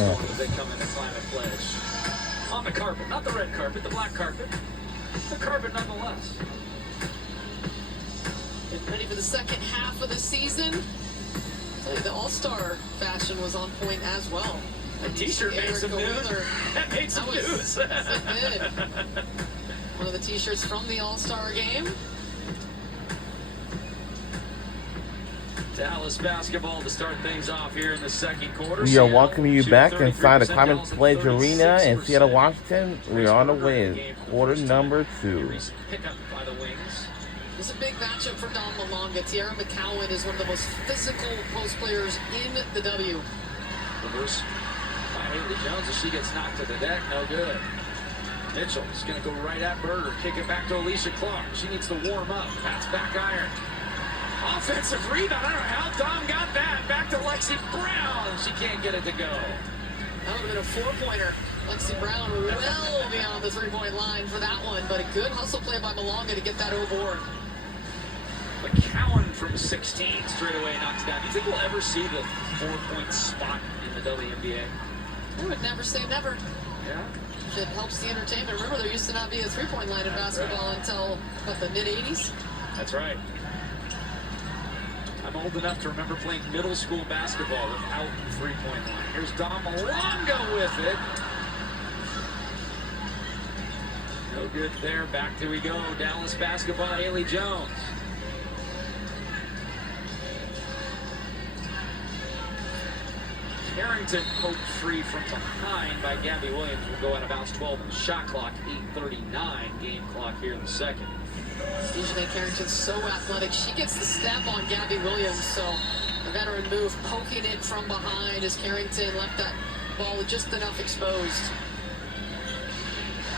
as they come in the Climate Pledge. On the carpet, not the red carpet, the black carpet. The carpet nonetheless. Getting ready for the second half of the season. I'll tell you, the All-Star fashion was on point as well. The t-shirt made some news. That made some news. It did. One of the t-shirts from the All-Star game. Dallas basketball to start things off here in the second quarter. We are welcoming you back inside the Climate Pledge Arena in Seattle, Washington. We are on the way in quarter number 2. Pick up by the wings. It's a big matchup for Dom Malonga. Tiara McCowan is one of the most physical post players in the W. Reverse by Haley Jones as she gets knocked to the deck. No good. Mitchell is going to go right at Berger. Kick it back to Alicia Clark. She needs to warm up. That's back iron. Offensive rebound. I don't know how Dom got that. Back to Lexi Brown. She can't get it to go. That would have been a 4-pointer. Lexi Brown well beyond the 3-point line for that one, but a good hustle play by Malonga to get that over. McCowan from 16 straight away knocks down. Do you think we'll ever see the 4-point spot in the WNBA? I would never say never. Yeah. It helps the entertainment. Remember, there used to not be a 3-point line in basketball until, what, the mid-'80s? That's right. I'm old enough to remember playing middle school basketball without the 3-point line. Here's Dom Malonga with it. No good there. Back to we go. Dallas basketball, Haley Jones. Carrington poked free from behind by Gabby Williams. Will go out of bounds. 12 on the shot clock. 8:39 game clock here in the second. Dejanay Carrington's so athletic. She gets the step on Gabby Williams, so a veteran move, poking it from behind as Carrington left that ball just enough exposed.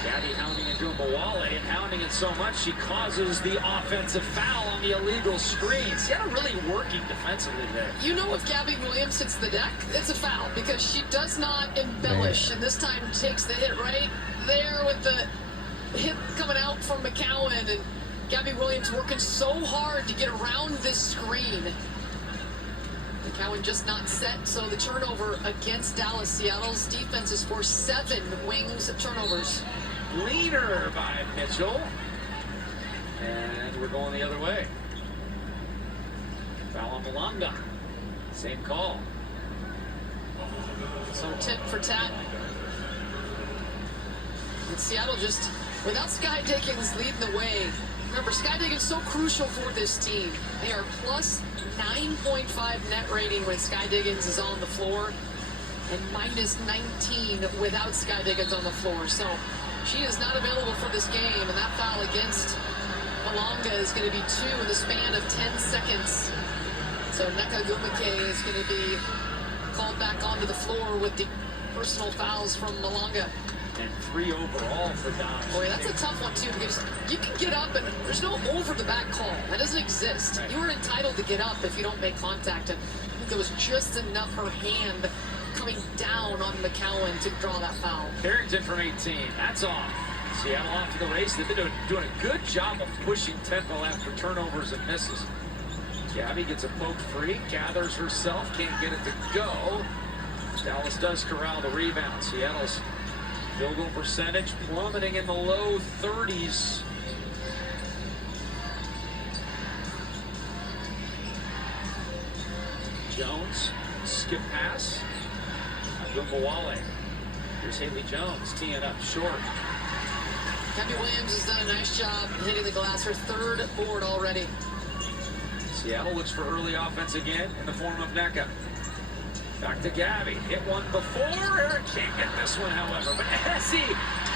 Gabby hounding into Mbawale and hounding it so much she causes the offensive foul on the illegal screen. Seattle really working defensively there. You know, if Gabby Williams hits the deck, it's a foul because she does not embellish, and this time takes the hit right there with the hit coming out from McCowan, and Gabby Williams working so hard to get around this screen. McCowan just not set, so the turnover against Dallas. Seattle's defense is for 7 wings turnovers. Leaner by Mitchell. And we're going the other way. Foul on Malonga. Same call. So tit for tat. And Seattle just, without Sky Diggins leading the way. Remember, Sky Diggins so crucial for this team. They are plus 9.5 net rating when Sky Diggins is on the floor, and minus 19 without Sky Diggins on the floor. So she is not available for this game, and that foul against Malonga is going to be 2 in the span of 10 seconds. So Nneka Ogwumike is going to be called back onto the floor with the personal fouls from Malonga. And 3 overall for Dom. Boy, that's a tough one, too, because you can get up, and there's no over-the-back call. That doesn't exist. Right. You are entitled to get up if you don't make contact, and I think there was just enough her hand coming down on McCowan to draw that foul. Carrington from 18. That's off. Seattle off to the race. They've been doing a good job of pushing tempo after turnovers and misses. Gabby gets a poke free, gathers herself, can't get it to go. Dallas does corral the rebound. Seattle's field goal percentage plummeting in the low 30s. Jones, skip pass. Mbawale. Here's Haley Jones teeing up short. Gabby Williams has done a nice job hitting the glass, her 3rd board already. Seattle looks for early offense again in the form of Nneka. Back to Gabby. Hit one before. Can't get this one, however. But Essie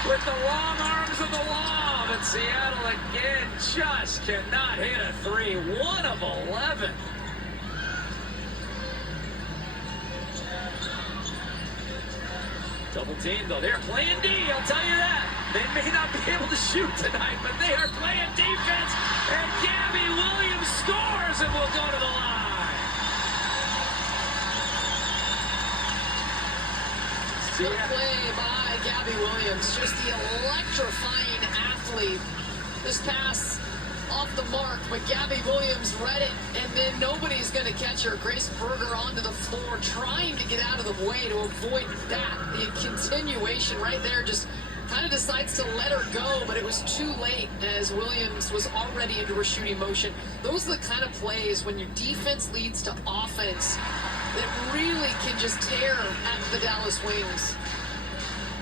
with the long arms of the law. But Seattle again just cannot hit a 3. 1 of 11. Double team, though. They're playing D, I'll tell you that. They may not be able to shoot tonight, but they are playing defense. And Gabby Williams scores and will go to the line. Good play by Gabby Williams. Just the electrifying athlete. This pass off the mark, but Gabby Williams read it, and then nobody's going to catch her. Grace Berger onto the floor, trying to get out of the way to avoid that. The continuation right there, just kind of decides to let her go, but it was too late as Williams was already into her shooting motion. Those are the kind of plays when your defense leads to offense that really can just tear at the Dallas Wings.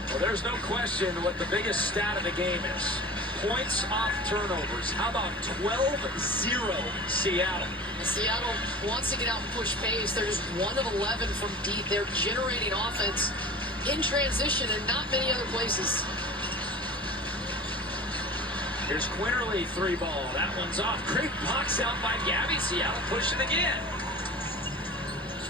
Well, there's no question what the biggest stat of the game is. Points off turnovers. How about 12-0 Seattle? Seattle wants to get out and push pace. They're just 1 of 11 from deep. They're generating offense in transition and not many other places. Here's Quinterly, 3 ball. That one's off. Great box out by Gabby. Seattle pushing again.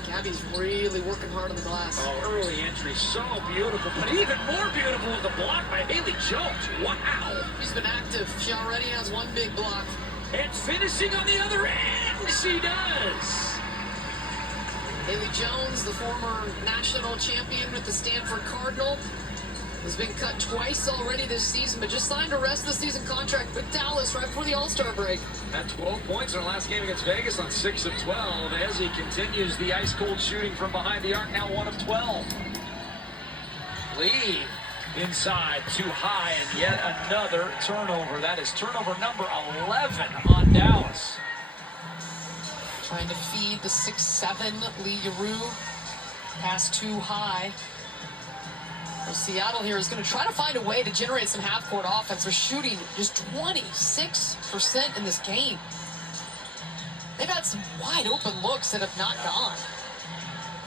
Gabby's really working hard on the glass. Oh, early entry, so beautiful, but even more beautiful with the block by Haley Jones. Wow. She's been active. She already has 1 big block. And finishing on the other end, she does. Haley Jones, the former national champion with the Stanford Cardinal, has been cut twice already this season, but just signed a rest of the season contract with Dallas right before the All-Star break. At 12 points in her last game against Vegas on 6 of 12, as he continues the ice-cold shooting from behind the arc, now 1 of 12. Lee inside, too high, and yet another turnover. That is turnover number 11 on Dallas. Trying to feed the 6'7" Lee Giroux. Pass too high. So Seattle here is going to try to find a way to generate some half-court offense. They're shooting just 26% in this game. They've had some wide-open looks that have not gone.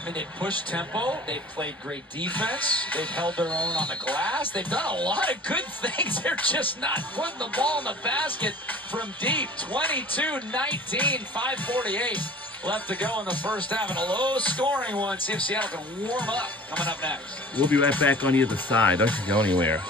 I mean, they've pushed tempo. They've played great defense. They've held their own on the glass. They've done a lot of good things. They're just not putting the ball in the basket from deep. 22-19, 5:48 left to go in the first half. And a low-scoring one. See if Seattle can warm up. Coming up next. We'll be right back on the other side. Don't you go anywhere.